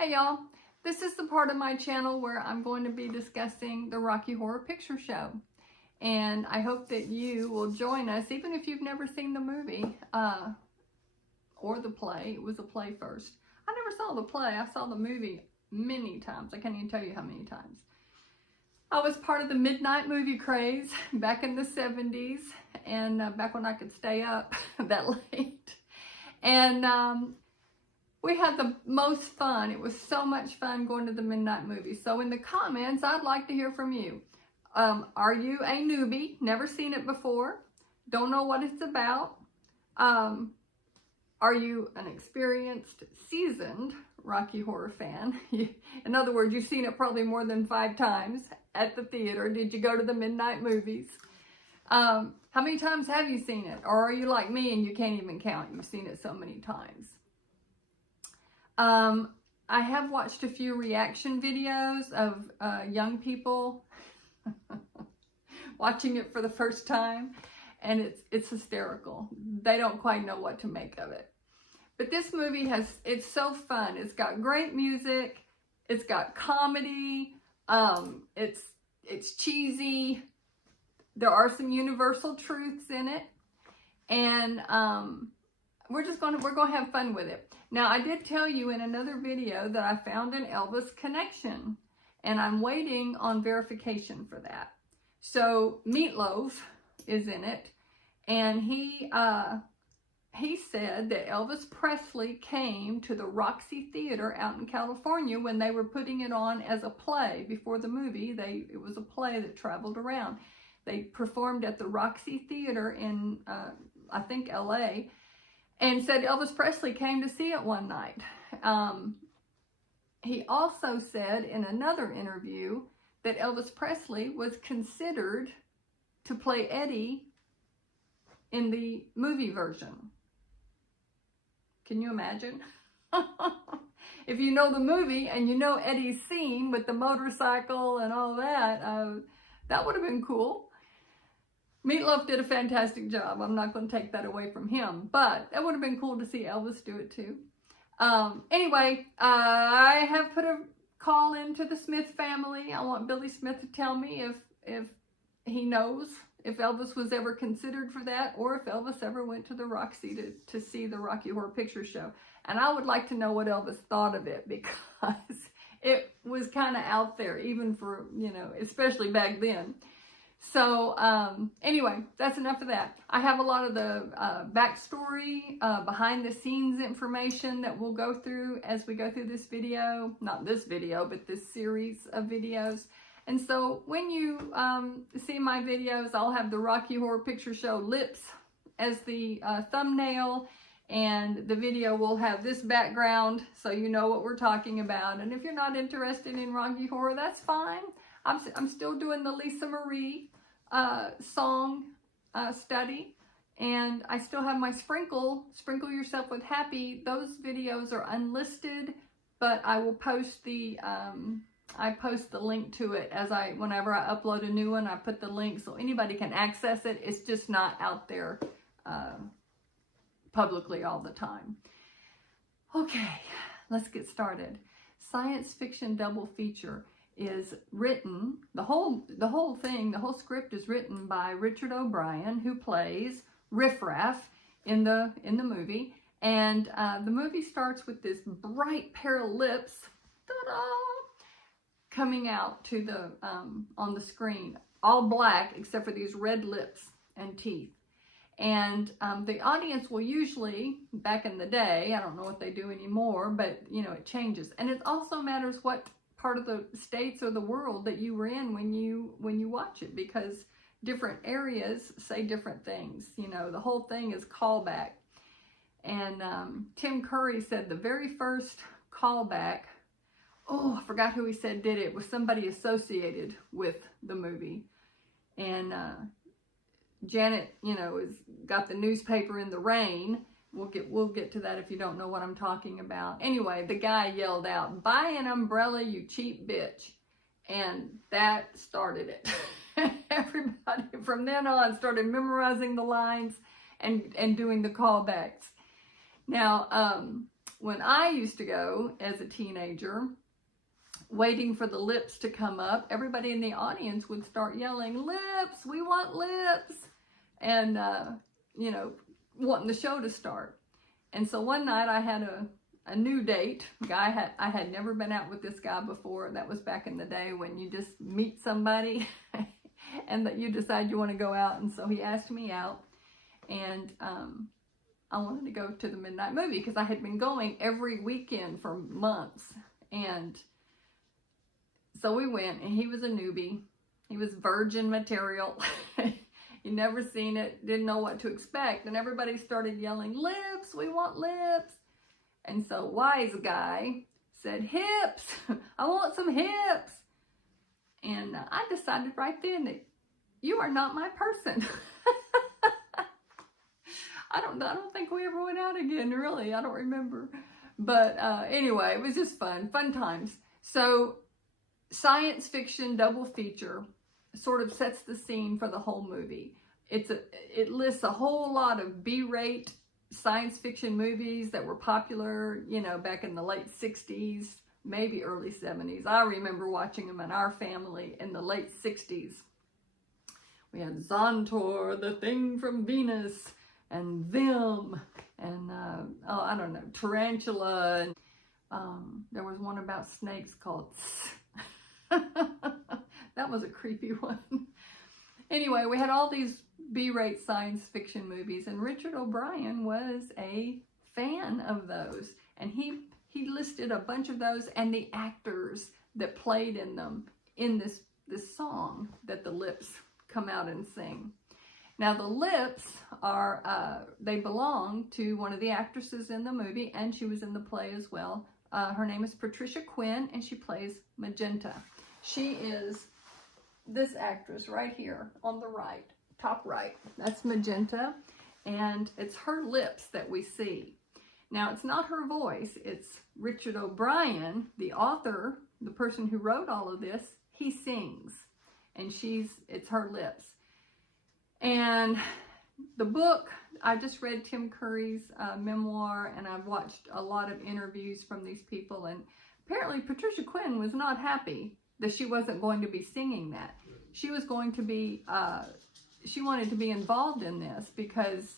Hey y'all, this is the part of my channel where I'm going to be discussing the Rocky Horror Picture Show. And I hope that you will join us, even if you've never seen the movie or the play. It was a play first. I never saw the play. I saw the movie many times. I can't even tell you how many times. I was part of the midnight movie craze back in the 70s and back when I could stay up that late. And we had the most fun. It was so much fun going to the midnight movies. So in the comments, I'd like to hear from you. Are you a newbie? Never seen it before? Don't know what it's about? Are you an experienced, seasoned Rocky Horror fan? In other words, you've seen it probably more than 5 times at the theater. Did you go to the midnight movies? How many times have you seen it? Or are you like me and you can't even count? You've seen it so many times. I have watched a few reaction videos of young people watching it for the first time, and it's hysterical. They don't quite know what to make of it. But this movie it's so fun. It's got great music, it's got comedy, it's cheesy. There are some universal truths in it, and we're gonna have fun with it. Now, I did tell you in another video that I found an Elvis connection, and I'm waiting on verification for that. So Meatloaf is in it, and he said that Elvis Presley came to the Roxy Theater out in California when they were putting it on as a play before the movie. It was a play that traveled around. They performed at the Roxy Theater in, I think, LA, and said Elvis Presley came to see it one night. He also said in another interview that Elvis Presley was considered to play Eddie in the movie version. Can you imagine? If you know the movie and you know Eddie's scene with the motorcycle and all that, that would have been cool. Meatloaf did a fantastic job. I'm not going to take that away from him, but that would have been cool to see Elvis do it too. Anyway, I have put a call into the Smith family. I want Billy Smith to tell me if he knows if Elvis was ever considered for that, or if Elvis ever went to the Roxy to see the Rocky Horror Picture Show. And I would like to know what Elvis thought of it, because it was kind of out there, even for, especially back then. So anyway, that's enough of that. I have a lot of the backstory, behind the scenes information that we'll go through as we go through this video. Not this video, but this series of videos. And so when you see my videos, I'll have the Rocky Horror Picture Show lips as the thumbnail, and the video will have this background so you know what we're talking about. And if you're not interested in Rocky Horror, that's fine. I'm still doing the Lisa Marie song study, and I still have my Sprinkle Yourself with Happy. Those videos are unlisted, but I will post the I post the link to it whenever I upload a new one. I put the link so anybody can access it. It's just not out there publicly all the time. Okay, let's get started. Science fiction double feature is written, the whole script is written by Richard O'Brien, who plays Riff Raff in the movie. And the movie starts with this bright pair of lips, ta-da, coming out to the on the screen, all black except for these red lips and teeth. And the audience will usually, back in the day, I don't know what they do anymore, but it changes. And it also matters what part of the states or the world that you were in when you watch it, because different areas say different things. The whole thing is callback. And Tim Curry said the very first callback, I forgot who he said did it, was somebody associated with the movie. And Janet, has got the newspaper in the rain. We'll get to that if you don't know what I'm talking about. Anyway, the guy yelled out, "Buy an umbrella, you cheap bitch." And that started it. Everybody from then on started memorizing the lines and doing the callbacks. Now, when I used to go as a teenager, waiting for the lips to come up, everybody in the audience would start yelling, "Lips, we want lips," and, you know, wanting the show to start. And so one night I had a new date. I had never been out with this guy before. That was back in the day when you just meet somebody and that you decide you want to go out. And so he asked me out, and I wanted to go to the midnight movie because I had been going every weekend for months. And so we went, and he was a newbie. He was virgin material. He'd never seen it, didn't know what to expect. And everybody started yelling, "Lips, we want lips." And so wise guy said, "Hips, I want some hips." And I decided right then that you are not my person. I don't think we ever went out again, really. I don't remember. But anyway, it was just fun times. So science fiction double feature sort of sets the scene for the whole movie. It lists a whole lot of B-rate science fiction movies that were popular, you know, back in the late 60s, maybe early 70s. I remember watching them in our family in the late 60s. We had Zontor, The Thing from Venus, and Them, and I don't know, Tarantula, and there was one about snakes called That was a creepy one. Anyway, we had all these B-rate science fiction movies, and Richard O'Brien was a fan of those, and he listed a bunch of those and the actors that played in them in this song that the Lips come out and sing. Now the Lips are they belong to one of the actresses in the movie, and she was in the play as well. Her name is Patricia Quinn, and she plays Magenta. She is this actress right here on the right, top right. That's Magenta, and it's her lips that we see. Now, it's not her voice. It's Richard O'Brien, the author, the person who wrote all of this. He sings, and it's her lips. And the book, I just read Tim Curry's memoir, and I've watched a lot of interviews from these people, and apparently Patricia Quinn was not happy that she wasn't going to be singing that. She was going to be, she wanted to be involved in this because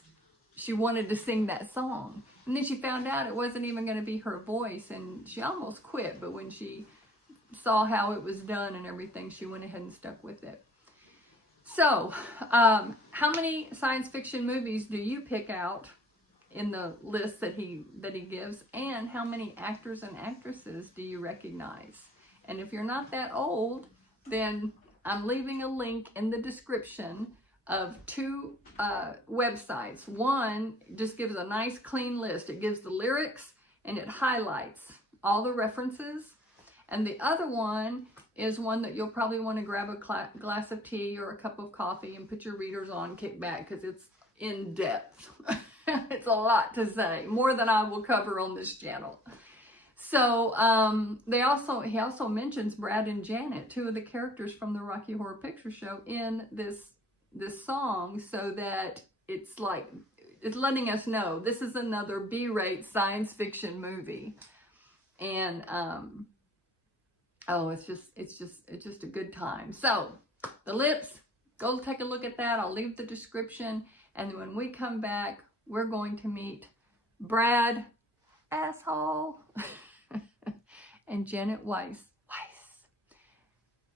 she wanted to sing that song. And then she found out it wasn't even going to be her voice, and she almost quit, but when she saw how it was done and everything, she went ahead and stuck with it. So, how many science fiction movies do you pick out in the list that he gives, and how many actors and actresses do you recognize? And if you're not that old, then I'm leaving a link in the description of two websites. One just gives a nice clean list. It gives the lyrics and it highlights all the references. And the other one is one that you'll probably want to grab a glass of tea or a cup of coffee and put your readers on, kick back, because it's in depth. It's a lot to say, more than I will cover on this channel. So he also mentions Brad and Janet, two of the characters from the Rocky Horror Picture Show, in this song, so that it's letting us know this is another B-rate science fiction movie. And it's just a good time. So the Lips, go take a look at that. I'll leave the description, and when we come back, we're going to meet Brad, asshole, and Janet Weiss.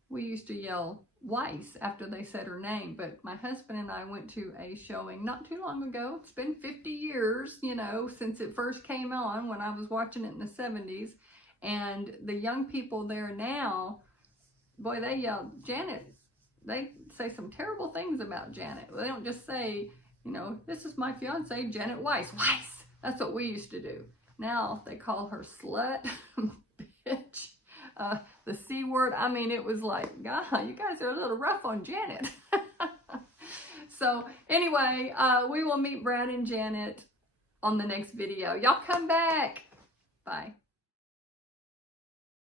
We used to yell Weiss after they said her name, but my husband and I went to a showing not too long ago. It's been 50 years, you know, since it first came on when I was watching it in the 70s. And the young people there now, boy, they yell Janet. They say some terrible things about Janet. They don't just say, you know, this is my fiance, Janet Weiss. Weiss. That's what we used to do. Now they call her slut, bitch, the C word. I mean, it was like, God, you guys are a little rough on Janet. So anyway, we will meet Brad and Janet on the next video. Y'all come back. Bye.